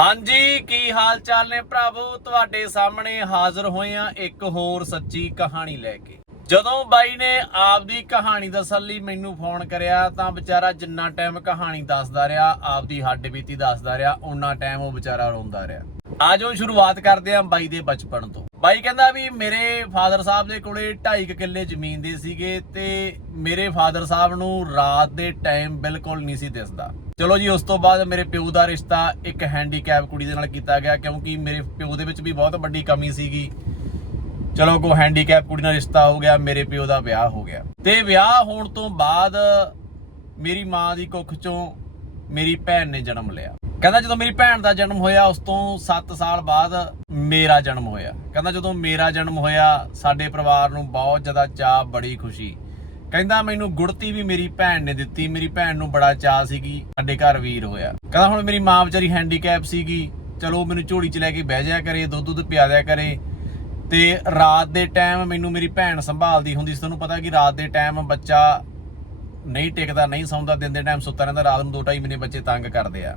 ਹਾਂਜੀ, ਕੀ ਹਾਲ ਚਾਲ ਨੇ ਭਰਾਵੋ? ਤੁਹਾਡੇ ਸਾਹਮਣੇ ਹਾਜ਼ਰ ਹੋਏ ਆ ਇੱਕ ਹੋਰ ਸੱਚੀ ਕਹਾਣੀ ਲੈ ਕੇ। ਜਦੋਂ ਬਾਈ ਨੇ ਆਪਦੀ ਕਹਾਣੀ ਦੱਸਣ ਲਈ ਮੈਨੂੰ ਫੋਨ ਕਰਿਆ, ਤਾਂ ਵਿਚਾਰਾ ਜਿੰਨਾ ਟਾਈਮ ਕਹਾਣੀ ਦੱਸਦਾ ਰਿਹਾ, ਆਪਦੀ ਹੱਡ ਬੀਤੀ ਦੱਸਦਾ ਰਿਹਾ ਉਹਨਾਂ ਟਾਈਮ ਉਹ ਵਿਚਾਰਾ ਰੋਂਦਾ ਰਿਹਾ। ਆਜੋ ਸ਼ੁਰੂਆਤ ਕਰਦੇ ਆਂ ਬਾਈ ਦੇ ਬਚਪਨ ਤੋਂ। ਬਾਈ ਕਹਿੰਦਾ ਵੀ ਮੇਰੇ ਫਾਦਰ ਸਾਹਿਬ ਦੇ ਕੋਲੇ 2.5 ਕਿੱਲੇ ਜ਼ਮੀਨ ਦੇ ਸੀਗੇ ਤੇ ਮੇਰੇ ਫਾਦਰ ਸਾਹਿਬ ਨੂੰ ਰਾਤ ਦੇ ਟਾਈਮ ਬਿਲਕੁਲ ਨਹੀਂ ਸੀ ਦਿਸਦਾ। ਚਲੋ ਜੀ, ਉਸ ਤੋਂ ਬਾਅਦ ਮੇਰੇ ਪਿਓ ਦਾ ਰਿਸ਼ਤਾ ਇੱਕ ਹੈਂਡੀਕੈਪ ਕੁੜੀ ਦੇ ਨਾਲ ਕੀਤਾ ਗਿਆ ਕਿਉਂਕਿ ਮੇਰੇ ਪਿਓ ਦੇ ਵਿੱਚ ਵੀ ਬਹੁਤ ਵੱਡੀ ਕਮੀ ਸੀਗੀ। ਚਲੋ ਕੋ ਹੈਂਡੀਕੈਪ ਕੁੜੀ ਨਾਲ ਰਿਸ਼ਤਾ ਹੋ ਗਿਆ, ਮੇਰੇ ਪਿਓ ਦਾ ਵਿਆਹ ਹੋ ਗਿਆ। ਤੇ ਵਿਆਹ ਹੋਣ ਤੋਂ ਬਾਅਦ ਮੇਰੀ ਮਾਂ ਦੀ ਕੁੱਖ ਚੋਂ ਮੇਰੀ ਭੈਣ ਨੇ ਜਨਮ ਲਿਆ। ਕਹਿੰਦਾ ਜਦੋਂ ਮੇਰੀ ਭੈਣ ਦਾ ਜਨਮ ਹੋਇਆ, ਉਸ ਤੋਂ 7 ਸਾਲ ਬਾਅਦ ਮੇਰਾ ਜਨਮ ਹੋਇਆ। ਕਹਿੰਦਾ ਜਦੋਂ ਮੇਰਾ ਜਨਮ ਹੋਇਆ, ਸਾਡੇ ਪਰਿਵਾਰ ਨੂੰ ਬਹੁਤ ਜ਼ਿਆਦਾ ਚਾਹ ਬੜੀ ਖੁਸ਼ੀ। ਕਹਿੰਦਾ ਮੈਨੂੰ ਗੁੜਤੀ ਵੀ ਮੇਰੀ ਭੈਣ ਨੇ ਦਿੱਤੀ। ਮੇਰੀ ਭੈਣ ਨੂੰ ਬੜਾ ਚਾਹ ਸੀਗੀ, ਸਾਡੇ ਘਰ ਵੀਰ ਹੋਇਆ। ਕਹਿੰਦਾ ਹੁਣ ਮੇਰੀ ਮਾਂ ਵਿਚਾਰੀ ਹੈਂਡੀਕੈਪ ਸੀਗੀ। ਚਲੋ ਮੈਨੂੰ ਝੋਲੀ 'ਚ ਲੈ ਕੇ ਬਹਿ ਜਾਇਆ ਕਰੇ ਦੁੱਧ ਦੁੱਧ ਪਿਆ ਦਿਆ ਕਰੇ। ਤੇ ਰਾਤ ਦੇ ਟਾਈਮ ਮੈਨੂੰ ਮੇਰੀ ਭੈਣ ਸੰਭਾਲਦੀ ਹੁੰਦੀ ਸੀ। ਤੁਹਾਨੂੰ ਪਤਾ ਕਿ ਰਾਤ ਦੇ ਟਾਈਮ ਬੱਚਾ ਨਹੀਂ ਟਿਕਦਾ, ਨਹੀਂ ਸੌਂਦਾ, ਦਿਨ ਦੇ ਟਾਈਮ ਸੁੱਤਾ ਰਹਿੰਦਾ, ਰਾਤ ਨੂੰ 2.5 ਮਹੀਨੇ ਬੱਚੇ ਤੰਗ ਕਰਦੇ ਆ।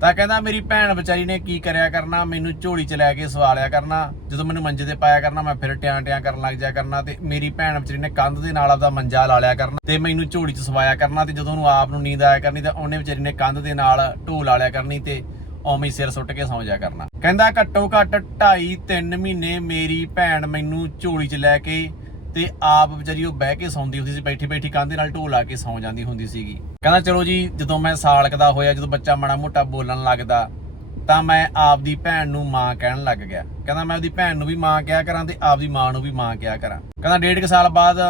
ਤਾਂ ਕਹਿੰਦਾ ਮੇਰੀ ਭੈਣ ਵਿਚਾਰੀ ਨੇ ਕੀ ਕਰਿਆ ਕਰਨਾ, ਮੈਨੂੰ ਝੋਲੀ 'ਚ ਲੈ ਕੇ ਸਵਾਲਿਆ ਕਰਨਾ, ਜਦੋਂ ਮੈਨੂੰ ਮੰਜੇ ਤੇ ਪਾਇਆ ਕਰਨਾ, ਮੈਂ ਫਿਰ ਟਿਆਂ ਟਿਆਂ ਕਰਨ ਲੱਗ ਜਾਇਆ ਕਰਨਾ ਤੇ ਮੇਰੀ ਭੈਣ ਵਿਚਾਰੀ ਨੇ ਕੰਧ ਦੇ ਨਾਲ ਆਪਦਾ ਮੰਜਾ ਲਾ ਲਿਆ ਕਰਨਾ ਤੇ ਮੈਨੂੰ ਝੋਲੀ 'ਚ ਸਵਾਇਆ ਕਰਨਾ ਤੇ ਜਦੋਂ ਉਹਨੂੰ ਆਪ ਨੂੰ ਨੀਂਦ ਆਇਆ ਕਰਨੀ ਤਾਂ ਉਹਨੇ ਵਿਚਾਰੀ ਨੇ ਕੰਧ ਦੇ ਨਾਲ ਢੋਲ ਲਾ ਲਿਆ ਕਰਨੀ ਤੇ ਉਵੇਂ ਸਿਰ ਸੁੱਟ ਕੇ ਸੌਂ ਜਾ ਕਰਨਾ। ਕਹਿੰਦਾ ਘੱਟੋ ਘੱਟ 2.5 3 ਮਹੀਨੇ ਮੇਰੀ ਭੈਣ ਮੈਨੂੰ ਝੋਲੀ 'ਚ ਲੈ ਕੇ ਤੇ ਆਪ ਵਿਚਾਰੀ ਉਹ ਬਹਿ ਕੇ ਸੌਂਦੀ ਹੁੰਦੀ ਸੀ ਬੈਠੀ ਬੈਠੀ ਕੰਧ ਦੇ ਨਾਲ ਢੋਲ ਆ ਕੇ ਸੌਂ ਜਾਂਦੀ ਹੁੰਦੀ ਸੀਗੀ। ਕਹਿੰਦਾ ਚਲੋ ਜੀ, ਜਦੋਂ ਮੈਂ ਸਾਲਕ ਦਾ ਹੋਇਆ, ਜਦੋਂ ਬੱਚਾ ਮਾੜਾ ਮੋਟਾ ਬੋਲਣ ਲੱਗਦਾ, ਤਾਂ ਮੈਂ ਆਪਦੀ ਭੈਣ ਨੂੰ ਮਾਂ ਕਹਿਣ ਲੱਗ ਗਿਆ। ਕਹਿੰਦਾ ਮੈਂ ਉਹਦੀ ਭੈਣ ਨੂੰ ਵੀ ਮਾਂ ਕਿਹਾ ਕਰਾਂ ਤੇ ਆਪਦੀ ਮਾਂ ਨੂੰ ਵੀ ਮਾਂ ਕਿਹਾ ਕਰਾਂ। ਕਹਿੰਦਾ ਡੇਢ ਕੁ ਸਾਲ ਬਾਅਦ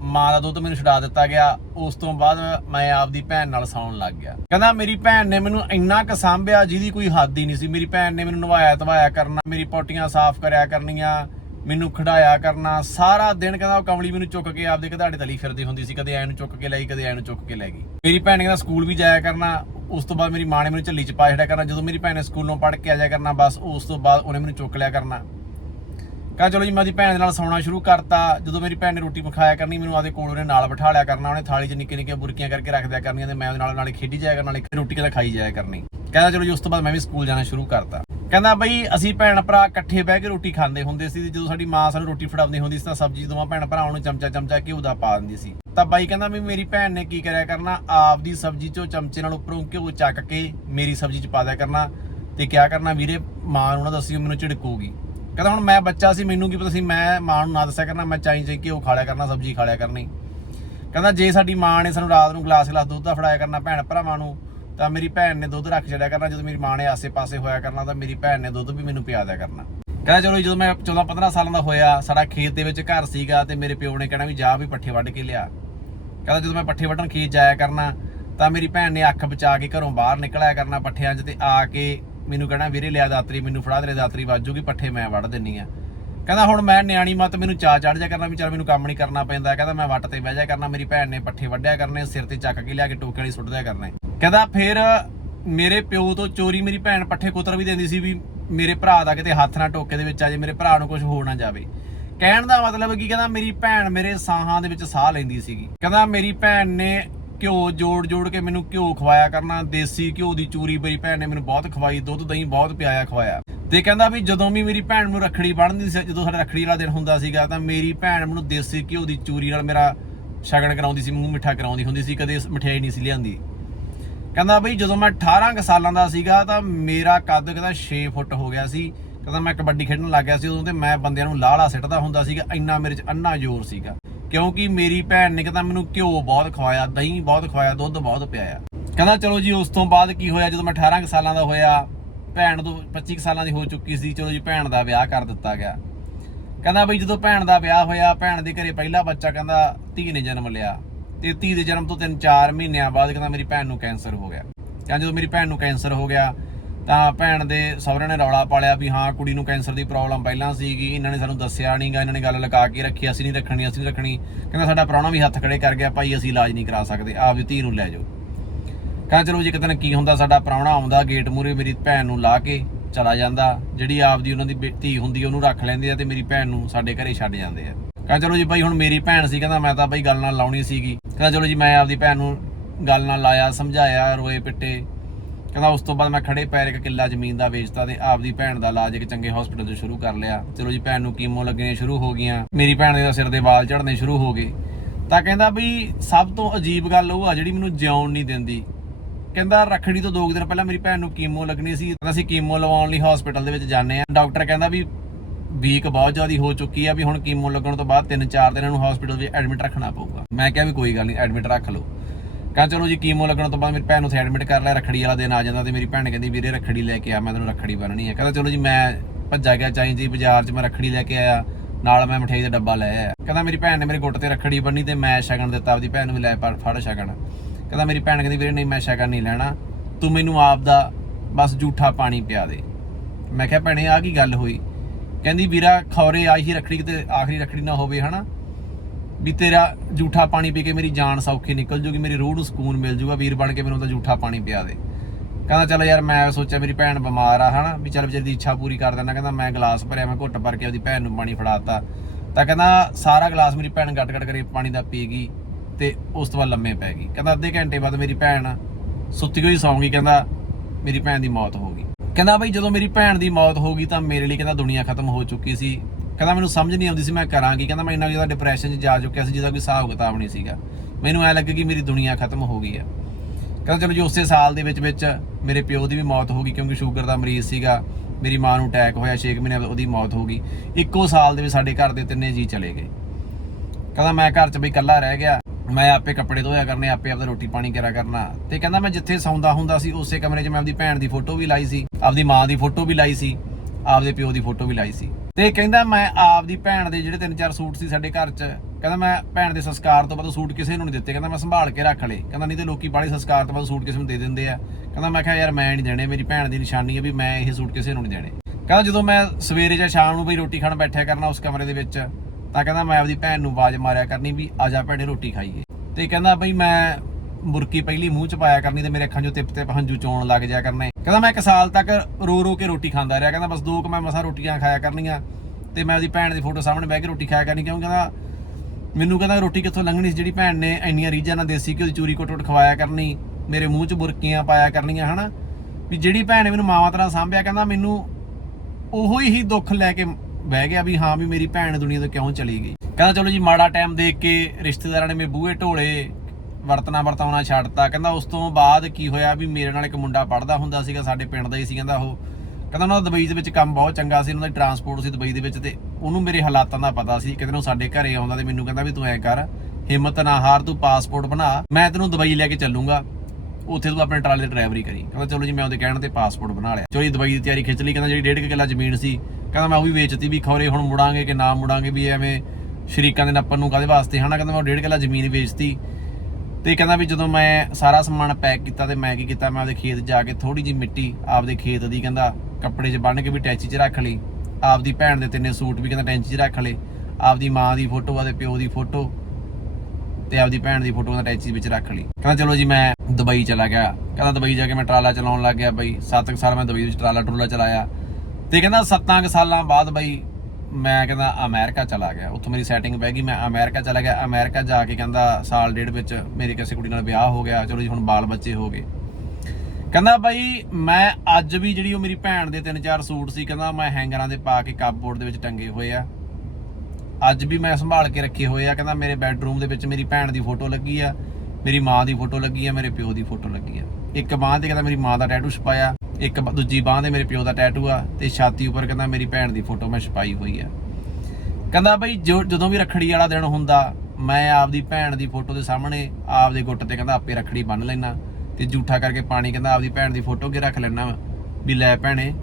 ਮਾਂ ਦਾ ਦੁੱਧ ਮੈਨੂੰ ਛਡਾ ਦਿੱਤਾ ਗਿਆ। ਉਸ ਤੋਂ ਬਾਅਦ ਮੈਂ ਆਪਦੀ ਭੈਣ ਨਾਲ ਸੌਣ ਲੱਗ ਗਿਆ। ਕਹਿੰਦਾ ਮੇਰੀ ਭੈਣ ਨੇ ਮੈਨੂੰ ਇੰਨਾ ਕੁ ਸਾਂਭਿਆ ਜਿਹਦੀ ਕੋਈ ਹੱਦ ਹੀ ਨਹੀਂ ਸੀ। ਮੇਰੀ ਭੈਣ ਨੇ ਮੈਨੂੰ ਨਵਾਇਆ ਧਵਾਇਆ ਕਰਨਾ, ਮੇਰੀ ਪੋਟੀਆਂ ਸਾਫ਼ ਕਰਿਆ ਕਰਨੀਆਂ ਮੈਨੂੰ ਖੜਾਇਆ ਕਰਨਾ, ਸਾਰਾ ਦਿਨ ਕਹਿੰਦਾ ਉਹ ਕਮਲੀ ਮੈਨੂੰ ਚੁੱਕ ਕੇ ਆਪਦੇ ਘਦਾੜੇ ਤਲੀ ਫਿਰਦੀ ਹੁੰਦੀ ਸੀ, ਕਦੇ ਐ ਨੂੰ ਚੁੱਕ ਕੇ ਲਈ, ਕਦੇ ਐ ਨੂੰ ਚੁੱਕ ਕੇ ਲੈ ਗਈ। ਮੇਰੀ ਭੈਣ ਕਹਿੰਦਾ ਸਕੂਲ ਵੀ ਜਾਇਆ ਕਰਨਾ, ਉਸ ਤੋਂ ਬਾਅਦ ਮੇਰੀ ਮਾਂ ਨੇ ਮੈਨੂੰ ਝੱਲੀ ਚ ਪਾ ਛੜਿਆ ਕਰਨਾ, ਜਦੋਂ ਮੇਰੀ ਭੈਣ ਨੇ ਸਕੂਲੋਂ ਪੜ੍ਹ ਕੇ ਆ ਜਾਇਆ ਕਰਨਾ, ਬਸ ਉਸ ਤੋਂ ਬਾਅਦ ਉਹਨੇ ਮੈਨੂੰ ਚੁੱਕ ਲਿਆ ਕਰਨਾ। ਕਹਾਂ ਚਲੋ ਜੀ, ਮੈਂ ਉਹਦੀ ਭੈਣ ਦੇ ਨਾਲ ਸੌਣਾ ਸ਼ੁਰੂ ਕਰਤਾ, ਜਦੋਂ ਮੇਰੀ ਭੈਣ ਨੇ ਰੋਟੀ ਪਕਾਇਆ ਕਰਨੀ, ਮੈਨੂੰ ਆਦੇ ਕੋਲ ਉਹਨੇ ਨਾਲ ਬਿਠਾ ਲਿਆ ਕਰਨਾ, ਉਹਨੇ ਥਾਲੀ 'ਚ ਨਿੱਕੇ ਨਿੱਕੇ ਬੁਰਕੀਆਂ ਕਰਕੇ ਰੱਖ ਦਿਆ ਕਰਨੀਆਂ, ਤੇ ਮੈਂ ਉਹਦੇ ਨਾਲ, ਨਾਲੇ ਖੇਡੀ ਜਾਇਆ ਕਰਨਾ, ਨਾਲੇ ਰੋਟੀ ਕਹਿੰਦਾ ਖਾਈ ਜਾਇਆ ਕਰਨੀ। ਕਹਿੰਦਾ ਚਲੋ ਜੀ, ਉਸ ਤੋਂ ਬਾਅਦ ਮੈਂ ਵੀ ਸਕੂਲ ਜਾਣਾ ਸ਼ੁਰੂ ਕਰਤਾ। ਕਹਿੰਦਾ ਬਈ ਅਸੀਂ ਭੈਣ ਭਰਾ ਇਕੱਠੇ ਬਹਿ ਕੇ ਰੋਟੀ ਖਾਂਦੇ ਹੁੰਦੇ ਸੀ ਤੇ ਜਦੋਂ ਸਾਡੀ ਮਾਂ ਸਾਨੂੰ ਰੋਟੀ ਫੜਾਉਂਦੀ ਹੁੰਦੀ ਸੀ ਤਾਂ ਸਬਜ਼ੀ ਦੋਵਾਂ ਭੈਣ ਭਰਾਵਾਂ ਨੂੰ ਚਮਚਾ ਚਮਚਾ ਘਿਓ ਦਾ ਪਾ ਦਿੰਦੀ ਸੀ। ਤਾਂ ਬਾਈ ਕਹਿੰਦਾ ਵੀ ਮੇਰੀ ਭੈਣ ਨੇ ਕੀ ਕਰਿਆ ਕਰਨਾ? ਆਪ ਦੀ ਸਬਜ਼ੀ 'ਚੋਂ ਚਮਚੇ ਨਾਲ ਉੱਪਰੋਂ ਘਿਓ ਚੱਕ ਕੇ ਮੇਰੀ ਸਬਜ਼ੀ 'ਚ ਪਾ ਦਿਆ ਕਰਨਾ ਤੇ ਕਿਆ ਕਰਨਾ, ਵੀਰੇ, ਮਾਂ ਨੂੰ ਨਾ ਦੱਸੀ ਮੈਨੂੰ ਝਿੜਕੂਗੀ। ਕਹਿੰਦਾ, ਹੁਣ ਮੈਂ ਬੱਚਾ ਸੀ, ਮੈਨੂੰ ਕੀ ਪਤਾ ਸੀ, ਮੈਂ ਮਾਂ ਨੂੰ ਨਾ ਦੱਸਿਆ ਕਰਨਾ, ਮੈਂ ਚਾਈ ਚਾਈ ਘਿਓ ਖਾ ਲਿਆ ਕਰਨਾ, ਸਬਜ਼ੀ ਖਾ ਲਿਆ ਕਰਨੀ। ਕਹਿੰਦਾ, ਜੇ ਸਾਡੀ ਮਾਂ ਨੇ ਸਾਨੂੰ ਰਾਤ ਨੂੰ ਗਲਾਸ ਗਲਾਸ ਦੁੱਧ ਦਾ ਫੜਾਇਆ ਕਰਨਾ, ਭੈਣ ਭਰਾਵਾਂ ਨੂੰ ਤਾਂ ਮੇਰੀ ਭੈਣ ਨੇ ਦੁੱਧ ਰੱਖ ਛੱਡਿਆ ਕਰਨਾ, ਜਦੋਂ ਮੇਰੀ ਮਾਂ ਨੇ ਆਸੇ-ਪਾਸੇ ਹੋਇਆ ਕਰਨਾ, ਤਾਂ ਮੇਰੀ ਭੈਣ ਨੇ ਦੁੱਧ ਵੀ ਮੈਨੂੰ ਪਿਆ ਦਿਆ ਕਰਨਾ। ਕਹਿੰਦਾ ਚਲੋ ਜਦੋਂ ਮੈਂ 14-15 ਸਾਲਾਂ ਦਾ ਹੋਇਆ, ਸਾਡਾ ਖੇਤ ਦੇ ਵਿੱਚ ਘਰ ਸੀਗਾ ਤੇ ਮੇਰੇ ਪਿਓ ਨੇ ਕਹਿਣਾ ਵੀ ਜਾ ਵੀ ਪੱਠੇ ਵੱਢ ਕੇ ਲਿਆ। ਕਹਿੰਦਾ ਜਦੋਂ ਮੈਂ ਪੱਠੇ ਵੱਢਣ ਖੇਤ ਜਾਇਆ ਕਰਨਾ, ਤਾਂ ਮੇਰੀ ਭੈਣ ਨੇ ਅੱਖ ਬਚਾ ਕੇ ਘਰੋਂ ਬਾਹਰ ਨਿਕਲਿਆ ਕਰਨਾ ਪੱਠਿਆਂ 'ਚ ਤੇ ਆ ਕੇ ਮੈਨੂੰ ਕਹਿਣਾ, ਵੀਰੇ, ਲਿਆ ਦਾਤਰੀ, ਮੈਨੂੰ ਫੜਾ ਦੇ ਦਾਤਰੀ ਵੱਜੂਗੀ ਪੱਠੇ ਮੈਂ ਵੱਢ ਦਿੰਨੀ ਆ। ਕਹਿੰਦਾ ਹੁਣ ਮੈਂ ਨਿਆਣੀ ਮਤ ਮੈਨੂੰ ਚਾ ਚੜ ਜਾ ਕਰਨਾ ਵੀ ਚੱਲ ਮੈਨੂੰ ਕੰਮ ਨਹੀਂ ਕਰਨਾ ਪੈਂਦਾ। ਕਹਿੰਦਾ ਮੈਂ ਵੱਟ ਤੇ ਬਹਿ ਜਾ ਕਰਨਾ, ਮੇਰੀ ਭੈਣ ਨੇ ਪੱਠੇ ਵੱਢਿਆ ਕਰਨੇ, ਸਿਰ ਤੇ ਚੱਕ ਕੇ ਲਿਆ ਕੇ ਟੋਕੇ ਵਾਲੀ ਸੁੱਟ ਦਿਆ ਕਰਨੇ। ਕਹਿੰਦਾ ਫਿਰ ਮੇਰੇ ਪਿਓ ਤੋਂ ਚੋਰੀ ਮੇਰੀ ਭੈਣ ਪੱਠੇ ਕੁਤਰ ਵੀ ਦਿੰਦੀ ਸੀ ਵੀ ਮੇਰੇ ਭਰਾ ਦਾ ਕਿਤੇ ਹੱਥ ਨਾ ਟੋਕੇ ਦੇ ਵਿੱਚ ਆ ਜੇ, ਮੇਰੇ ਭਰਾ ਨੂੰ ਕੁਝ ਹੋ ਨਾ ਜਾਵੇ। ਕਹਿਣ ਦਾ ਮਤਲਬ ਕੀ ਕਹਿੰਦਾ, ਮੇਰੀ ਭੈਣ ਮੇਰੇ ਸਾਹਾਂ ਦੇ ਵਿੱਚ ਸਾਹ ਲੈਂਦੀ ਸੀਗੀ। ਕਹਿੰਦਾ ਮੇਰੀ ਭੈਣ ਨੇ ਘਿਓ ਜੋੜ ਜੋੜ ਕੇ ਮੈਨੂੰ ਘਿਓ ਖਵਾਇਆ ਕਰਨਾ, ਦੇਸੀ ਘਿਓ ਦੀ ਚੂਰੀ ਮੇਰੀ ਭੈਣ ਨੇ ਮੈਨੂੰ ਬਹੁਤ ਖਵਾਈ, ਦੁੱਧ ਦਹੀਂ ਬਹੁਤ ਪਿਆਇਆ ਖਵਾਇਆ। ਤੇ ਕਹਿੰਦਾ ਵੀ ਜਦੋਂ ਵੀ ਮੇਰੀ ਭੈਣ ਨੂੰ ਰੱਖੜੀ ਬੰਨ੍ਹਦੀ ਸੀ, ਜਦੋਂ ਸਾਡਾ ਰੱਖੜੀ ਵਾਲਾ ਦਿਨ ਹੁੰਦਾ ਸੀਗਾ, ਤਾਂ ਮੇਰੀ ਭੈਣ ਮੈਨੂੰ ਦੇਸੀ ਘਿਓ ਦੀ ਚੂਰੀ ਨਾਲ ਮੇਰਾ ਸ਼ਗਨ ਕਰਾਉਂਦੀ ਸੀ, ਮੂੰਹ ਮਿੱਠਾ ਕਰਾਉਂਦੀ ਹੁੰਦੀ ਸੀ, ਕਦੇ ਮਠਿਆਈ ਨਹੀਂ ਸੀ ਲਿਆਂਦੀ। ਕਹਿੰਦਾ ਬਈ ਜਦੋਂ ਮੈਂ 18 ਕੁ ਸਾਲਾਂ ਦਾ ਸੀਗਾ, ਤਾਂ ਮੇਰਾ ਕੱਦ ਕਹਿੰਦਾ 6 ਫੁੱਟ ਹੋ ਗਿਆ ਸੀ। ਕਹਿੰਦਾ ਮੈਂ ਕਬੱਡੀ ਖੇਡਣ ਲੱਗ ਗਿਆ ਸੀ, ਉਦੋਂ ਤੇ ਮੈਂ ਬੰਦਿਆਂ ਨੂੰ ਲਾਲਾ ਸਿੱਟਦਾ ਹੁੰਦਾ ਸੀਗਾ, ਇੰਨਾ ਮੇਰੇ 'ਚ ਅੰਨਾ ਜ਼ੋਰ ਸੀਗਾ। ਕਿਉਂਕਿ ਮੇਰੀ ਭੈਣ ਨੇ ਕਹਿੰਦਾ ਮੈਨੂੰ ਘਿਓ ਬਹੁਤ ਖਵਾਇਆ, ਦਹੀਂ ਬਹੁਤ ਖਵਾਇਆ, ਦੁੱਧ ਬਹੁਤ ਪਿਆਇਆ। ਕਹਿੰਦਾ ਚਲੋ ਜੀ, ਉਸ ਤੋਂ ਬਾਅਦ ਕੀ ਹੋਇਆ, ਜਦੋਂ ਮੈਂ 18 ਕੁ ਸਾਲਾਂ ਦਾ ਹੋਇਆ ਭੈਣ ਤੋਂ 25 ਕੁ ਸਾਲਾਂ ਦੀ ਹੋ ਚੁੱਕੀ ਸੀ, ਚਲੋ ਜੀ ਭੈਣ ਦਾ ਵਿਆਹ ਕਰ ਦਿੱਤਾ ਗਿਆ। ਕਹਿੰਦਾ ਬਈ ਜਦੋਂ ਭੈਣ ਦਾ ਵਿਆਹ ਹੋਇਆ, ਭੈਣ ਦੇ ਘਰੇ ਪਹਿਲਾ ਬੱਚਾ ਕਹਿੰਦਾ ਧੀ ਨੇ ਜਨਮ ਲਿਆ। ਤੇ ਧੀ ਦੇ ਜਨਮ ਤੋਂ 3-4 ਮਹੀਨਿਆਂ ਬਾਅਦ ਕਹਿੰਦਾ ਮੇਰੀ ਭੈਣ ਨੂੰ ਕੈਂਸਰ ਹੋ ਗਿਆ। ਕਹਿੰਦਾ ਜਦੋਂ ਮੇਰੀ ਭੈਣ ਨੂੰ ਕੈਂਸਰ ਹੋ ਗਿਆ, ਤਾਂ ਭੈਣ ਦੇ ਸਹੁਰੇ ਨੇ ਰੌਲਾ ਪਾਲਿਆ ਵੀ ਹਾਂ, ਕੁੜੀ ਨੂੰ ਕੈਂਸਰ ਦੀ ਪ੍ਰੋਬਲਮ ਪਹਿਲਾਂ ਸੀਗੀ, ਇਹਨਾਂ ਨੇ ਸਾਨੂੰ ਦੱਸਿਆ ਨਹੀਂਗਾ ਇਹਨਾਂ ਨੇ ਗੱਲ ਲਗਾ ਕੇ ਰੱਖੀ, ਅਸੀਂ ਨਹੀਂ ਰੱਖਣੀ, ਅਸੀਂ ਨਹੀਂ ਰੱਖਣੀ। ਕਹਿੰਦਾ ਸਾਡਾ ਪ੍ਰਾਹੁਣਾ ਵੀ ਹੱਥ ਖੜੇ ਕਰ ਗਿਆ, ਭਾਈ ਅਸੀਂ ਇਲਾਜ ਨਹੀਂ ਕਰਾ ਸਕਦੇ, ਆਪ ਦੀ ਧੀ ਨੂੰ ਲੈ ਜਾਓ। ਕਹਿੰਦਾ ਚਲੋ ਜੀ ਕਿਤੇ ਨਾ ਕੀ ਹੁੰਦਾ, ਸਾਡਾ ਪ੍ਰਾਹੁਣਾ ਆਉਂਦਾ, ਗੇਟ ਮੂਰੇ ਮੇਰੀ ਭੈਣ ਨੂੰ ਲਾ ਕੇ ਚਲਾ ਜਾਂਦਾ, ਜਿਹੜੀ ਆਪਦੀ ਉਹਨਾਂ ਦੀ ਧੀ ਹੁੰਦੀ ਉਹਨੂੰ ਰੱਖ ਲੈਂਦੇ ਆ ਤੇ ਮੇਰੀ ਭੈਣ ਨੂੰ ਸਾਡੇ ਘਰੇ ਛੱਡ ਜਾਂਦੇ ਆ। ਕਹਿੰਦਾ ਚਲੋ ਜੀ ਬਾਈ, ਹੁਣ ਮੇਰੀ ਭੈਣ ਸੀ, ਕਹਿੰਦਾ ਮੈਂ ਤਾਂ ਬਾਈ ਗੱਲ ਨਾਲ ਲਾਉਣੀ ਸੀਗੀ। ਕਹਿੰਦਾ ਚਲੋ ਜੀ, ਮੈਂ ਆਪਦੀ ਭੈਣ ਨੂੰ ਗੱਲ ਨਾਲ ਲਾਇਆ, ਸਮਝਾਇਆ, ਰੋਏ ਪਿੱਟੇ। ਕਹਿੰਦਾ ਉਸ ਤੋਂ ਬਾਅਦ ਮੈਂ ਖੜੇ ਪੈਰ ਇੱਕ ਕਿੱਲਾ ਜ਼ਮੀਨ ਦਾ ਵੇਚਤਾ ਤੇ ਆਪਦੀ ਭੈਣ ਦਾ ਇਲਾਜ ਇੱਕ ਚੰਗੇ ਹਸਪੀਟਲ ਤੋਂ ਸ਼ੁਰੂ ਕਰ ਲਿਆ। ਚਲੋ ਜੀ, ਭੈਣ ਨੂੰ ਕੀਮੋ ਲੱਗਣੀਆਂ ਸ਼ੁਰੂ ਹੋ ਗਈਆਂ। ਮੇਰੀ ਭੈਣ ਦੇ ਸਿਰ ਦੇ ਵਾਲ ਝੜਨੇ ਸ਼ੁਰੂ ਹੋ ਗਏ। ਤਾਂ ਕਹਿੰਦਾ ਵੀ ਸਭ ਤੋਂ ਅਜੀਬ ਗੱਲ ਉਹ ਆ ਜਿਹੜੀ ਮੈਨੂੰ ਜਿਉਣ ਨਹੀਂ ਦਿੰਦੀ। ਕਹਿੰਦਾ ਰੱਖੜੀ ਤੋਂ 2 ਦਿਨ ਪਹਿਲਾਂ ਮੇਰੀ ਭੈਣ ਨੂੰ ਕੀਮੋ ਲੱਗਣੀ ਸੀ ਅਸੀਂ ਕੀਮੋ ਲਵਾਉਣ ਲਈ ਹਸਪੀਟਲ ਦੇ ਵਿੱਚ ਜਾਂਦੇ ਆ ਡਾਕਟਰ ਕਹਿੰਦਾ ਵੀ ਵੀਕ ਬਹੁਤ ਜ਼ਿਆਦੀ ਹੋ ਚੁੱਕੀ ਆ, ਵੀ ਹੁਣ ਕੀਮੋ ਲੱਗਣ ਤੋਂ ਬਾਅਦ 3-4 ਦਿਨਾਂ ਨੂੰ ਹਸਪੀਟਲ ਵਿੱਚ ਐਡਮਿਟ ਰੱਖਣਾ ਪਊਗਾ। ਮੈਂ ਕਿਹਾ ਵੀ ਕੋਈ ਗੱਲ ਨਹੀਂ ਐਡਮਿਟ ਰੱਖ ਲਓ। ਕਹਿੰਦਾ ਚਲੋ ਜੀ, ਕੀਮੋ ਲੱਗਣ ਤੋਂ ਬਾਅਦ ਮੇਰੀ ਭੈਣ ਨੂੰ ਐਡਮਿਟ ਕਰ ਲਿਆ, ਰੱਖੜੀ ਵਾਲਾ ਦਿਨ ਆ ਜਾਂਦਾ ਤੇ ਮੇਰੀ ਭੈਣ ਕਹਿੰਦੀ, ਵੀਰੇ, ਰੱਖੜੀ ਲੈ ਕੇ ਆ, ਮੈਂ ਤੈਨੂੰ ਰੱਖੜੀ ਬੰਨਣੀ ਹੈ ਕਹਿੰਦਾ ਚਲੋ ਜੀ, ਮੈਂ ਭੱਜਾ ਗਿਆ ਚਾਈ ਜੀ ਬਾਜ਼ਾਰ 'ਚ, ਮੈਂ ਰੱਖੜੀ ਲੈ ਕੇ ਆਇਆ। ਨਾਲ ਮੈਂ ਮਠਿਆਈ ਦਾ ਡੱਬਾ ਲੈ ਆਇਆ। ਕਹਿੰਦਾ ਮੇਰੀ ਭੈਣ ਨੇ ਮੇਰੇ ਗੁੱਟ ਤੇ ਰੱਖੜੀ ਬੰਨੀ ਤੇ ਮੈਂ ਸ਼ਗਨ ਦਿੱਤਾ, ਆਪਦੀ ਭੈਣ ਨੂੰ ਵੀ ਲੈ ਫੜ ਫੜ ਸ਼ਗਨ। ਕਹਿੰਦਾ, ਮੇਰੀ ਭੈਣ ਕਹਿੰਦੀ, ਵੀਰੇ, ਨਹੀਂ, ਮੈਂ ਸ਼ਗਨ ਨਹੀਂ ਲੈਣਾ। ਤੂੰ ਮੈਨੂੰ ਆਪ ਦਾ ਬਸ ਝੂਠਾ ਪਾਣੀ ਪਿਆ ਦੇ। ਮੈਂ ਕਿਹਾ, ਭੈਣੇ ਆ ਕੀ ਗੱਲ ਹੋਈ? ਕਹਿੰਦੀ, ਵੀਰਾ, ਖੌਰੇ ਆਈ ਹੀ ਰੱਖੜੀ ਤੇ ਆਖਰੀ ਰੱਖੜੀ ਨਾ ਹੋਵੇ, ਹਨਾ? ਵੀ ਤੇਰਾ ਝੂਠਾ ਪਾਣੀ ਪੀ ਕੇ ਮੇਰੀ ਜਾਨ ਸੌਖੀ ਨਿਕਲ ਜੂਗੀ, ਮੇਰੀ ਰੂਹ ਨੂੰ ਸਕੂਨ ਮਿਲ ਜੂਗਾ, ਵੀਰ ਬਣ ਕੇ ਮੈਨੂੰ ਤਾਂ ਝੂਠਾ ਪਾਣੀ ਪਿਆ ਦੇ। ਕਹਿੰਦਾ, ਚੱਲ ਯਾਰ, ਮੈਂ ਸੋਚਿਆ, ਮੇਰੀ ਭੈਣ ਬਿਮਾਰ ਆ, ਹਨਾ? ਵੀ ਚੱਲ ਵਿਚਾਰੀ ਦੀ ਇੱਛਾ ਪੂਰੀ ਕਰ ਦਿੰਦਾ, ਕਹਿੰਦਾ, ਮੈਂ ਗਲਾਸ ਭਰਿਆ, ਮੈਂ ਘੁੱਟ ਭਰ ਕੇ ਉਹਦੀ ਭੈਣ ਨੂੰ ਪਾਣੀ ਫੜਾਤਾ। ਤਾਂ ਕਹਿੰਦਾ, ਸਾਰਾ ਗਲਾਸ ਮੇਰੀ ਭੈਣ ਗੱਟ ਗੱਟ ਕਰੇ ਪਾਣੀ ਦਾ ਪੀ ਗਈ। ਤੇ ਉਸ ਤੋਂ ਬਾਅਦ ਲੰਮੇ ਪੈ ਗਈ। ਕਹਿੰਦਾ ਅੱਧੇ ਘੰਟੇ ਬਾਅਦ ਮੇਰੀ ਭੈਣ ਸੁੱਤੀ ਹੋਈ ਸੌਂ ਗਈ ਕਹਿੰਦਾ ਮੇਰੀ ਭੈਣ ਦੀ ਮੌਤ ਹੋ ਗਈ। ਕਹਿੰਦਾ ਬਈ ਜਦੋਂ ਮੇਰੀ ਭੈਣ ਦੀ ਮੌਤ ਹੋ ਗਈ ਤਾਂ ਮੇਰੇ ਲਈ ਕਹਿੰਦਾ ਦੁਨੀਆ ਖਤਮ ਹੋ ਚੁੱਕੀ ਸੀ। ਕਹਿੰਦਾ ਮੈਨੂੰ ਸਮਝ ਨਹੀਂ ਆਉਂਦੀ ਸੀ ਮੈਂ ਕਰਾਂ ਕੀ ਕਹਿੰਦਾ ਮੈਂ ਇੰਨਾ ਜ਼ਿਆਦਾ ਡਿਪਰੈਸ਼ਨ 'ਚ ਜਾ ਚੁੱਕਿਆ ਸੀ ਜਿਹਦਾ ਕੋਈ ਹਿਸਾਬ ਕਿਤਾਬ ਨਹੀਂ ਸੀਗਾ। ਮੈਨੂੰ ਐ ਲੱਗਾ ਕਿ ਮੇਰੀ ਦੁਨੀਆ ਖਤਮ ਹੋ ਗਈ ਆ। ਕਹਿੰਦਾ ਚਲੋ ਜੀ ਉਸੇ ਸਾਲ ਦੇ ਵਿੱਚ ਵਿੱਚ ਮੇਰੇ ਪਿਓ ਦੀ ਵੀ ਮੌਤ ਹੋ ਗਈ ਕਿਉਂਕਿ ਸ਼ੂਗਰ ਦਾ ਮਰੀਜ਼ ਸੀਗਾ। ਮੇਰੀ ਮਾਂ ਨੂੰ ਅਟੈਕ ਹੋਇਆ 6 ਮਹੀਨੇ ਬਾਅਦ ਉਹਦੀ ਮੌਤ ਹੋ ਗਈ। ਇੱਕੋ ਸਾਲ ਦੇ ਵਿੱਚ ਸਾਡੇ ਘਰ ਦੇ ਤਿੰਨੇ ਜੀ ਚਲੇ ਗਏ। ਕਹਿੰਦਾ ਮੈਂ ਘਰ 'ਚ ਬਈ ਇਕੱਲਾ ਰਹਿ ਗਿਆ। ਮੈਂ ਆਪੇ ਕੱਪੜੇ ਧੋਇਆ ਕਰਨੇ, ਆਪੇ ਆਪਦਾ ਰੋਟੀ ਪਾਣੀ ਕਰਿਆ ਕਰਨਾ। ਤੇ ਕਹਿੰਦਾ ਮੈਂ ਜਿੱਥੇ ਸੌਂਦਾ ਹੁੰਦਾ ਸੀ, ਉਸੇ ਕਮਰੇ 'ਚ ਮੈਂ ਆਪਦੀ ਭੈਣ ਦੀ ਫੋਟੋ ਵੀ ਲਾਈ ਸੀ, ਆਪਦੀ ਮਾਂ ਦੀ ਫੋਟੋ ਵੀ ਲਾਈ ਸੀ, ਆਪਦੇ ਪਿਓ ਦੀ ਫੋਟੋ ਵੀ ਲਾਈ ਸੀ। ਤੇ ਕਹਿੰਦਾ ਮੈਂ ਆਪਦੀ ਭੈਣ ਦੇ ਜਿਹੜੇ ਤਿੰਨ ਚਾਰ ਸੂਟ ਸੀ ਸਾਡੇ ਘਰ 'ਚ, ਕਹਿੰਦਾ ਮੈਂ ਭੈਣ ਦੇ ਸੰਸਕਾਰ ਤੋਂ ਬਾਅਦ ਸੂਟ ਕਿਸੇ ਨੂੰ ਨਹੀਂ ਦਿੱਤੇ, ਕਹਿੰਦਾ ਮੈਂ ਸੰਭਾਲ ਕੇ ਰੱਖ ਲਏ। ਕਹਿੰਦਾ ਨਹੀਂ ਤੇ ਲੋਕੀ ਬਾਹਲੇ ਸੰਸਕਾਰ ਤੋਂ ਬਾਅਦ ਸੂਟ ਕਿਸੇ ਨੂੰ ਦੇ ਦਿੰਦੇ ਆ। ਕਹਿੰਦਾ ਮੈਂ ਕਿਹਾ ਯਾਰ ਮੈਂ ਨਹੀਂ ਦੇਣੇ, ਮੇਰੀ ਭੈਣ ਦੀ ਨਿਸ਼ਾਨੀ ਹੈ ਵੀ ਮੈਂ ਇਹ ਸੂਟ ਕਿਸੇ ਨੂੰ ਨਹੀਂ ਦੇਣੇ। ਕਹਿੰਦਾ ਜਦੋਂ ਮੈਂ ਸਵੇਰੇ ਜਾਂ ਸ਼ਾਮ ਨੂੰ ਬਈ ਰੋਟੀ ਖਾਣ ਬੈਠਿਆ ਕਰਨਾ ਉਸ ਕਮਰੇ ਦੇ ਵਿੱਚ ਤਾਂ ਕਹਿੰਦਾ ਮੈਂ ਆਪਦੀ ਭੈਣ ਨੂੰ ਆਵਾਜ਼ ਮਾਰਿਆ ਕਰਨੀ ਵੀ ਆ ਜਾ ਭੈਣੇ ਰੋਟੀ ਖਾਈਏ। ਤੇ ਕਹਿੰਦਾ ਬਈ ਮੈਂ ਮੁਰਕੀ ਪਹਿਲੀ ਮੂੰਹ ਚ ਪਾਇਆ ਕਰਨੀ ਤੇ ਮੇਰੇ ਅੱਖਾਂ 'ਚੋਂ ਤਿਪ ਤਿਪ ਹੰਝੂ ਚੋਣ ਲੱਗ ਜਾਇਆ ਕਰਨੇ। ਕਹਿੰਦਾ ਮੈਂ ਇੱਕ ਸਾਲ ਤੱਕ ਰੋ ਰੋ ਕੇ ਰੋਟੀ ਖਾਂਦਾ ਰਿਹਾ। ਕਹਿੰਦਾ ਬਸ ਦੋ ਕੁ ਮੈਂ ਮਸਾ ਰੋਟੀਆਂ ਖਾਇਆ ਕਰਨੀਆਂ ਤੇ ਮੈਂ ਉਹਦੀ ਭੈਣ ਦੀ ਫੋਟੋ ਸਾਹਮਣੇ ਬਹਿ ਕੇ ਰੋਟੀ ਖਾਇਆ ਕਰਨੀ ਕਿਉਂ? ਕਹਿੰਦਾ ਮੈਨੂੰ ਕਹਿੰਦਾ ਰੋਟੀ ਕਿੱਥੋਂ ਲੰਘਣੀ ਸੀ ਜਿਹੜੀ ਭੈਣ ਨੇ ਇੰਨੀਆਂ ਰੀਝਾਂ ਨਾਲ ਦੇਸੀ ਘਿਓ ਦੀ ਚੂਰੀ ਕੁੱਟ-ਕੁੱਟ ਖਵਾਇਆ ਕਰਨੀ, ਮੇਰੇ ਮੂੰਹ 'ਚ ਬੁਰਕੀਆਂ ਪਾਇਆ ਕਰਨੀਆਂ, ਹਨਾ? ਵੀ ਜਿਹੜੀ ਭੈਣ ਨੇ ਮੈਨੂੰ ਮਾਵਾਂ ਤਰ੍ਹਾਂ ਸਾਂਭਿਆ, ਕਹਿੰਦਾ ਮੈਨੂੰ ਉਹੋ ਹੀ ਦੁੱਖ ਲੈ ਕੇ ਬਹਿ ਗਿਆ ਵੀ ਹਾਂ ਵੀ ਮੇਰੀ ਭੈਣ ਦੁਨੀਆ ਤੋਂ ਕਿਉਂ ਚਲੀ ਗਈ? ਕਹਿੰਦਾ ਚਲੋ ਜੀ, ਮਾੜਾ ਟਾਈਮ ਦੇਖ ਕੇ ਰਿਸ਼ਤੇਦਾਰਾਂ ਨੇ ਮੇ ਬੂਹੇ ਢੋਲੇ ਵਰਤਣਾ ਵਰਤਾਉਣਾ ਛੱਡਤਾ ਕਹਿੰਦਾ ਉਸ ਤੋਂ ਬਾਅਦ ਕੀ ਹੋਇਆ ਵੀ ਮੇਰੇ ਨਾਲ ਇੱਕ ਮੁੰਡਾ ਪੜਦਾ ਹੁੰਦਾ ਸੀਗਾ, ਸਾਡੇ ਪਿੰਡ ਦਾ ਹੀ ਸੀ ਕਹਿੰਦਾ ਉਹ। ਕਹਿੰਦਾ ਉਹਨਾਂ ਦਾ ਦੁਬਈ ਦੇ ਵਿੱਚ ਕੰਮ ਬਹੁਤ ਚੰਗਾ ਸੀ, ਉਹਨਾਂ ਦਾ ਟਰਾਂਸਪੋਰਟ ਸੀ ਦੁਬਈ ਦੇ ਵਿੱਚ ਤੇ ਉਹਨੂੰ ਮੇਰੇ ਹਾਲਾਤਾਂ ਦਾ ਪਤਾ ਸੀ। ਕਿਤੇ ਨੂੰ ਸਾਡੇ ਘਰੇ ਆਉਂਦਾ ਤੇ ਮੈਨੂੰ ਕਹਿੰਦਾ ਵੀ ਤੂੰ ਐ ਕਰ, ਹਿੰਮਤ ਨਾ ਹਾਰ, ਤੂੰ ਪਾਸਪੋਰਟ ਬਣਾ, ਮੈਂ ਤੈਨੂੰ ਦੁਬਈ ਲੈ ਕੇ ਚੱਲੂੰਗਾ। ਉੱਥੇ ਤੂੰ ਆਪਣੇ ਟਰਾਲੇ ਦੀ ਡਰਾਈਵਰੀ ਕਰੀ। ਕਹਿੰਦਾ ਚਲੋ ਜੀ, ਮੈਂ ਉਹਦੇ ਕਹਿਣ ਤੇ ਪਾਸਪੋਰਟ ਬਣਾ ਲਿਆ। ਚਲੋ ਜੀ, ਦੁਬਈ ਦੀ ਤਿਆਰੀ ਖਿੱਚ ਲਈ। ਕਹਿੰਦਾ ਜਿਹੜੀ ਡੇਢ ਕੁ ਕਿੱਲਾ ਜ਼ਮੀਨ ਸੀ ਕਹਿੰਦਾ ਮੈਂ ਉਹ ਵੀ ਵੇਚਤੀ ਵੀ ਖੌਰੇ ਹੁਣ ਮੁੜਾਂਗੇ ਕਿ ਨਾ ਮੁੜਾਂਗੇ ਵੀ ਐਵੇਂ ਸ਼ਰੀਕਾਂ ਦੇ ਨੱਪਣ ਨੂੰ ਕਾਦੇ ਵਾਸਤੇ? ਹਨਾ, ਕਹਿੰਦਾ ਮੈਂ ਉਹ ਡੇਢ ਕਿੱਲਾ ਜ਼ਮੀਨ ਵੇਚਤੀ। ਤੇ ਕਹਿੰਦਾ ਵੀ ਜਦੋਂ ਮੈਂ ਸਾਰਾ ਸਮਾਨ ਪੈਕ ਕੀਤਾ ਤੇ ਮੈਂ ਕੀ ਕੀਤਾ? ਮੈਂ ਆਪਦੇ ਖੇਤ ਜਾ ਕੇ ਥੋੜੀ ਜੀ ਮਿੱਟੀ ਆਪਦੇ ਖੇਤ ਦੀ ਕਹਿੰਦਾ ਕੱਪੜੇ 'ਚ ਬੰਨ ਕੇ ਵੀ ਟੈਚੀ 'ਚ ਰੱਖ ਲਈ। ਆਪਦੀ ਭੈਣ ਦੇ ਤਿੰਨੇ ਸੂਟ ਵੀ ਕਹਿੰਦਾ ਟੈਂਚੀ 'ਚ ਰੱਖ ਲਏ। ਆਪਦੀ ਮਾਂ ਦੀ ਫੋਟੋ ਆਦੇ ਪਿਓ ਦੀ ਫੋਟੋ ਤੇ ਆਪਦੀ ਭੈਣ ਦੀ ਫੋਟੋ ਕਹਿੰਦਾ ਟੈਚੀ ਵਿੱਚ ਰੱਖ ਲਈ। ਕਹਿੰਦਾ ਚਲੋ ਜੀ, ਮੈਂ ਦੁਬਈ ਚਲਾ ਗਿਆ। ਕਹਿੰਦਾ ਦੁਬਈ ਜਾ ਕੇ ਮੈਂ ਟਰਾਲਾ ਚਲਾਉਣ ਲੱਗ ਗਿਆ ਬਈ। 7 ਸਾਲ ਮੈਂ ਦੁਬਈ ਵਿੱਚ ਟਰਾਲਾ ਟਰੂਲਾ ਚਲਾਇਆ। ਤੇ ਕਹਿੰਦਾ 7 ਸਾਲਾਂ ਬਾਅਦ ਬਾਈ ਮੈਂ ਕਹਿੰਦਾ ਅਮਰੀਕਾ ਚਲਾ ਗਿਆ। ਉੱਥੋਂ ਮੇਰੀ ਸੈਟਿੰਗ ਬਹਿ ਗਈ, ਮੈਂ ਅਮਰੀਕਾ ਚਲਾ ਗਿਆ। ਅਮਰੀਕਾ ਜਾ ਕੇ ਕਹਿੰਦਾ ਸਾਲ ਡੇਢ ਵਿੱਚ ਮੇਰੀ ਕਿਸੇ ਕੁੜੀ ਨਾਲ ਵਿਆਹ ਹੋ ਗਿਆ। ਚਲੋ ਜੀ, ਹੁਣ ਬਾਲ ਬੱਚੇ ਹੋ ਗਏ। ਕਹਿੰਦਾ ਬਾਈ ਮੈਂ ਅੱਜ ਵੀ ਜਿਹੜੀ ਉਹ ਮੇਰੀ ਭੈਣ ਦੇ ਤਿੰਨ ਚਾਰ ਸੂਟ ਸੀ, ਕਹਿੰਦਾ ਮੈਂ ਹੈਂਗਰਾਂ ਦੇ ਪਾ ਕੇ ਕੱਪਬੋਰਡ ਦੇ ਵਿੱਚ ਟੰਗੇ ਹੋਏ ਆ। ਅੱਜ ਵੀ ਮੈਂ ਸੰਭਾਲ ਕੇ ਰੱਖੇ ਹੋਏ ਆ। ਕਹਿੰਦਾ ਮੇਰੇ ਬੈੱਡਰੂਮ ਦੇ ਵਿੱਚ ਮੇਰੀ ਭੈਣ ਦੀ ਫੋਟੋ ਲੱਗੀ ਆ, ਮੇਰੀ ਮਾਂ ਦੀ ਫੋਟੋ ਲੱਗੀ ਆ, ਮੇਰੇ ਪਿਓ ਦੀ ਫੋਟੋ ਲੱਗੀ ਆ। ਇੱਕ ਬਾਂਹ ਤੇ ਕਹਿੰਦਾ ਮੇਰੀ ਮਾਂ ਦਾ ਟੈਟੂ ਛਪਾਇਆ। ਇੱਕ ਦੂਜੀ ਬਾਂਹ ਤੇ ਮੇਰੇ ਪਿਓ ਦਾ ਟੈਟੂ ਆ ਤੇ ਛਾਤੀ ਉੱਪਰ ਕਹਿੰਦਾ ਮੇਰੀ ਭੈਣ ਦੀ ਫੋਟੋ ਮੈਂ ਛਪਾਈ ਹੋਈ ਆ। ਕਹਿੰਦਾ ਬਈ ਜੋ- ਜਦੋਂ ਵੀ ਰੱਖੜੀ ਵਾਲਾ ਦਿਨ ਹੁੰਦਾ, ਮੈਂ ਆਪਦੀ ਭੈਣ ਦੀ ਫੋਟੋ ਦੇ ਸਾਹਮਣੇ ਆਪਦੇ ਗੁੱਟ ਤੇ ਕਹਿੰਦਾ ਆਪੇ ਰੱਖੜੀ ਬੰਨ ਲੈਣਾ ਤੇ ਝੂਠਾ ਕਰਕੇ ਪਾਣੀ ਕਹਿੰਦਾ ਆਪਦੀ ਭੈਣ ਦੀ ਫੋਟੋ ਅੱਗੇ ਰੱਖ ਲੈਣਾ ਵੀ ਲੈ ਭੈਣੇ,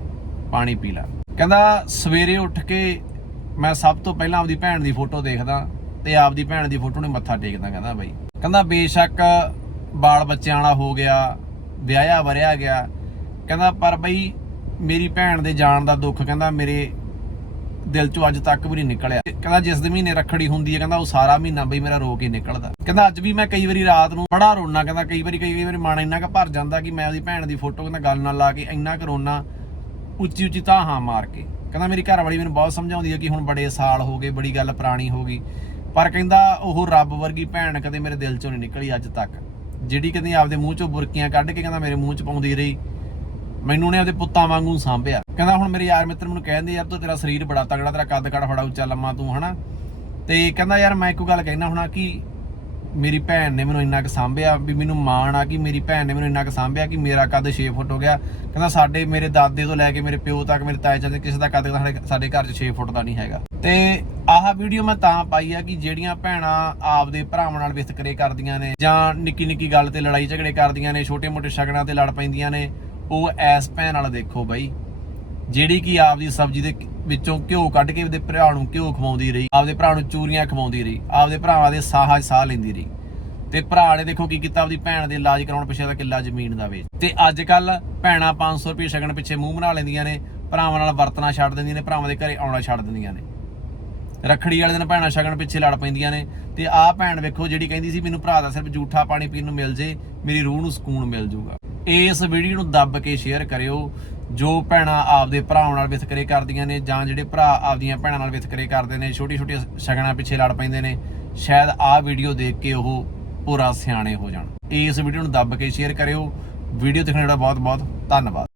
ਪਾਣੀ ਪੀ ਲੈ। ਕਹਿੰਦਾ ਸਵੇਰੇ ਉੱਠ ਕੇ ਮੈਂ ਸਭ ਤੋਂ ਪਹਿਲਾਂ ਆਪਦੀ ਭੈਣ ਦੀ ਫੋਟੋ ਦੇਖਦਾ ਤੇ ਆਪਦੀ ਭੈਣ ਦੀ ਫੋਟੋ ਨੂੰ ਮੱਥਾ ਟੇਕਦਾ ਕਹਿੰਦਾ ਬਾਈ। ਕਹਿੰਦਾ ਬੇਸ਼ੱਕ ਬਾਲ ਬੱਚਿਆਂ ਵਾਲਾ ਹੋ ਗਿਆ, ਵਿਆਹਿਆ ਵਰਿਆ ਗਿਆ ਕਹਿੰਦਾ, ਪਰ ਬਈ ਮੇਰੀ ਭੈਣ ਦੇ ਜਾਣ ਦਾ ਦੁੱਖ ਕਹਿੰਦਾ, ਮੇਰੇ ਦਿਲ ਚੋਂ ਅੱਜ ਤੱਕ ਵੀ ਨਹੀਂ ਨਿਕਲਿਆ। ਕਹਿੰਦਾ, ਜਿਸ ਦੇ ਮਹੀਨੇ ਰੱਖੜੀ ਹੁੰਦੀ ਹੈ, ਕਹਿੰਦਾ, ਉਹ ਸਾਰਾ ਮਹੀਨਾ ਬਈ ਮੇਰਾ ਰੋ ਕੇ ਨਿਕਲਦਾ। ਕਹਿੰਦਾ, ਅੱਜ ਵੀ ਮੈਂ ਕਈ ਵਾਰੀ ਰਾਤ ਨੂੰ ਬੜਾ ਰੋਣਾ ਕਹਿੰਦਾ, ਕਈ ਵਾਰੀ ਕਈ ਵਾਰੀ ਮਨ ਇੰਨਾ ਕੁ ਭਰ ਜਾਂਦਾ ਕਿ ਮੈਂ ਉਹਦੀ ਭੈਣ ਦੀ ਫੋਟੋ, ਕਹਿੰਦਾ, ਗੱਲ ਨਾਲ ਲਾ ਕੇ ਇੰਨਾ ਕੁ ਰੋਣਾ ਉੱਚੀ ਉੱਚੀ ਧਾਹਾਂ ਮਾਰ ਕੇ। ਕਹਿੰਦਾ, ਮੇਰੀ ਘਰ ਵਾਲੀ ਮੈਨੂੰ ਬਹੁਤ ਸਮਝਾਉਂਦੀ ਹੈ ਕਿ ਹੁਣ ਬੜੇ ਸਾਲ ਹੋ ਗਏ, ਬੜੀ ਗੱਲ ਪੁਰਾਣੀ ਹੋ ਗਈ। ਪਰ ਕਹਿੰਦਾ, ਉਹ ਰੱਬ ਵਰਗੀ ਭੈਣ ਕਦੇ ਮੇਰੇ ਦਿਲ ਚੋਂ ਨਹੀਂ ਨਿਕਲੀ ਅੱਜ ਤੱਕ। ਜਿਹੜੀ ਕਦੇ ਆਪਦੇ ਮੂੰਹ ਚੋਂ ਬੁਰਕੀਆਂ ਕੱਢ ਕੇ, ਕਹਿੰਦਾ, ਮੇਰੇ ਮੂੰਹ ਚ ਪਾਉਂਦੀ ਰਹੀ ਮੈਨੂੰ ਉਹਨੇ ਆਪਦੇ ਪੁੱਤਾਂ ਵਾਂਗੂ ਸਾਂਭਿਆ। ਕਹਿੰਦਾ ਹੁਣ ਮੇਰੇ ਯਾਰ ਮਿੱਤਰ ਮੈਨੂੰ ਕਹਿੰਦੇ, ਯਾਰ ਤੂੰ ਤੇਰਾ ਸਰੀਰ ਬੜਾ ਤਗੜਾ ਤੇਰਾ ਕੱਦ ਕਾਠ ਬੜਾ ਉੱਚਾ, ਲੰਮਾ ਤੂੰ, ਹਨਾ? ਤੇ ਕਹਿੰਦਾ, ਯਾਰ ਮੈਂ ਇੱਕੋ ਗੱਲ ਕਹਿਣਾ ਹੁਣਾ ਕਿ ਮੇਰੀ ਭੈਣ ਨੇ ਮੈਨੂੰ ਇੰਨਾ ਕੁ ਸਾਂਭਿਆ ਵੀ ਮੈਨੂੰ ਮਾਣ ਆ ਕਿ ਮੇਰੀ ਭੈਣ ਨੇ ਮੈਨੂੰ ਇੰਨਾ ਕੁ ਸਾਂਭਿਆ ਕਿ ਮੇਰਾ ਕੱਦ 6 ਫੁੱਟ ਹੋ ਗਿਆ। ਕਹਿੰਦਾ, ਸਾਡੇ, ਮੇਰੇ ਦਾਦੇ ਤੋਂ ਲੈ ਕੇ ਮੇਰੇ ਪਿਓ ਤੱਕ, ਮੇਰੇ ਤਾਏ ਚਾਚੇ ਕਿਸੇ ਦਾ ਕੱਦ ਸਾਡੇ ਸਾਡੇ ਘਰ 'ਚ 6 ਫੁੱਟ ਦਾ ਨਹੀਂ ਹੈਗਾ। ਤੇ ਆਹ ਵੀਡੀਓ ਮੈਂ ਤਾਂ ਪਾਈ ਆ ਕਿ ਜਿਹੜੀਆਂ ਭੈਣਾਂ ਆਪਦੇ ਭਰਾਵਾਂ ਨਾਲ ਵਿਤਕਰੇ ਕਰਦੀਆਂ ਨੇ ਜਾਂ ਨਿੱਕੀ ਨਿੱਕੀ ਗੱਲ ਤੇ ਲੜਾਈ ਝਗੜੇ ਕਰਦੀਆਂ ਨੇ ਛੋਟੇ ਮੋਟੇ ਸ਼ਗਨਾਂ ਤੇ ਲੜ ਪੈਂਦੀਆਂ ਨੇ ਉਹ ਐਸ ਭੈਣ ਨਾਲ ਦੇਖੋ ਬਾਈ। ਜਿਹੜੀ ਕਿ ਆਪਦੀ ਸਬਜ਼ੀ ਦੇ ਵਿੱਚੋਂ ਘਿਓ ਕੱਢ ਕੇ ਉਹਦੇ ਭਰਾ ਨੂੰ ਘਿਓ ਖਵਾਉਂਦੀ ਰਹੀ, ਆਪਦੇ ਭਰਾ ਨੂੰ ਚੂਰੀਆਂ ਖਵਾਉਂਦੀ ਰਹੀ, ਆਪਦੇ ਭਰਾਵਾਂ ਦੇ ਸਾਹਾਂ ਸਾਹ ਲੈਂਦੀ ਰਹੀ। ਤੇ ਭਰਾ ਨੇ ਦੇਖੋ ਕੀ ਕੀਤਾ, ਆਪਦੀ ਭੈਣ ਦੇ ਇਲਾਜ ਕਰਾਉਣ ਪਿੱਛੇ ਦਾ ਕਿੱਲਾ ਜ਼ਮੀਨ ਦਾ ਵੇਚ ਤੇ ਅੱਜ ਕੱਲ ਭੈਣਾਂ 500 ਰੁਪਏ ਸ਼ਗਨ ਪਿੱਛੇ ਮੂੰਹ ਬਣਾ ਲੈਂਦੀਆਂ ਨੇ, ਭਰਾਵਾਂ ਨਾਲ ਵਰਤਣਾ ਛੱਡ ਦਿੰਦੀਆਂ ਨੇ, ਭਰਾਵਾਂ ਦੇ ਘਰੇ ਆਉਣਾ ਛੱਡ ਦਿੰਦੀਆਂ ਨੇ। ਰੱਖੜੀ ਵਾਲੇ ਦਿਨ ਭੈਣਾਂ ਸ਼ਗਨ ਪਿੱਛੇ ਲੜ ਪੈਂਦੀਆਂ ਨੇ। ਤੇ ਆਹ ਭੈਣ ਵੇਖੋ ਜਿਹੜੀ ਕਹਿੰਦੀ ਸੀ, ਮੈਨੂੰ ਭਰਾ ਦਾ ਸਿਰਫ ਜੂਠਾ ਪਾਣੀ ਪੀਣ ਨੂੰ ਮਿਲ ਜੇ, ਮੇਰੀ ਰੂਹ ਨੂੰ ਸਕੂਨ ਮਿਲ ਜਾਊਗਾ। ਇਸ ਵੀਡੀਓ ਨੂੰ ਦੱਬ ਕੇ ਸ਼ੇਅਰ ਕਰਿਓ, ਜੋ ਭੈਣਾਂ ਆਪਦੇ ਭਰਾਵਾਂ ਨਾਲ ਵਿਤਕਰੇ ਕਰਦੀਆਂ ਨੇ, ਜਾਂ ਜਿਹੜੇ ਭਰਾ ਆਪਦੀਆਂ ਭੈਣਾਂ ਨਾਲ ਵਿਤਕਰੇ ਕਰਦੇ ਨੇ ਛੋਟੀ ਛੋਟੀ ਸ਼ਗਨਾਂ ਪਿੱਛੇ ਲੜ ਪੈਂਦੇ ਨੇ, ਸ਼ਾਇਦ ਆਹ ਵੀਡੀਓ ਦੇਖ ਕੇ ਉਹ ਪੂਰਾ ਸਿਆਣੇ ਹੋ ਜਾਣ। ਇਸ ਵੀਡੀਓ ਨੂੰ ਦੱਬ ਕੇ ਸ਼ੇਅਰ ਕਰਿਓ। ਵੀਡੀਓ ਦੇਖਣ ਦਾ ਬਹੁਤ ਬਹੁਤ ਧੰਨਵਾਦ।